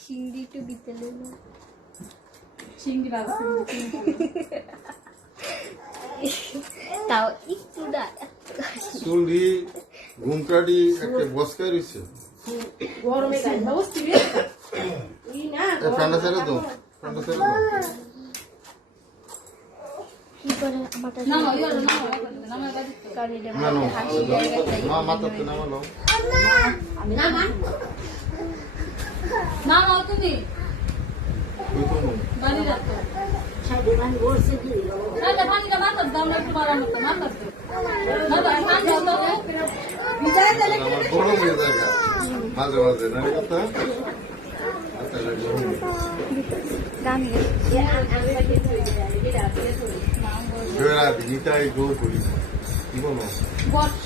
চিংড়ি একটু দিতে লেলো চিংড়ি বাবা তাও একটু না চুলডি ঘুমটাডি একটা বসকা রইছে গরমে গাই বসছি ই না এ ঠান্ডা ছেড়ে দাও ঠান্ডা ছেড়ে দাও কি করে আমারটা না না ইয়া না না না কারিডে না না হাসি জায়গাটাই মা মাথাতে নামালো আমি না মা না না তুমি তুই তো নো বাড়ি রাখো সাইডে মানে বসে দিই না পানিটা মাথার দাম একটু বাড়ানো তো মাথার না না পানি দাও বিজয় দিলে আমার বড় হয়ে যায় মাঝে মাঝে না কথা আচ্ছা গরম গান বেড়া দিনিটাই গোল করি কি বলো বর্ষ